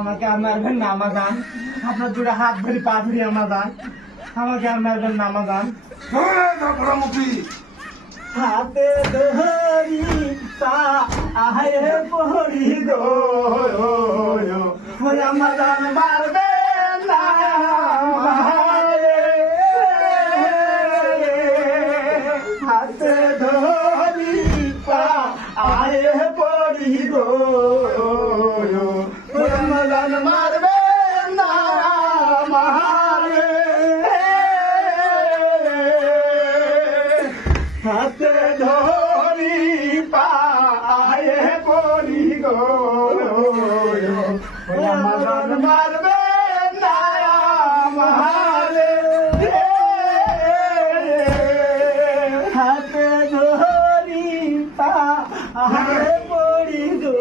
আমাকে আর মারবেন না আমাজান, আপনার দুটো হাত ধরি পা ধরি আমাজান, আমাকে আর মারবেন না আমাজান। হাতে ধরি পা আহে পড়ি গো, আমাজান মারবেন না আমারে। হাতে ধরি পা আহে পড়ি গো, আমাজান মারবেন না আমারে। হাতে ধরি পায়ে পড়ি গো, আমাজান মারবে না আমারে। হাতে ধরি পায়ে পড়ি গো।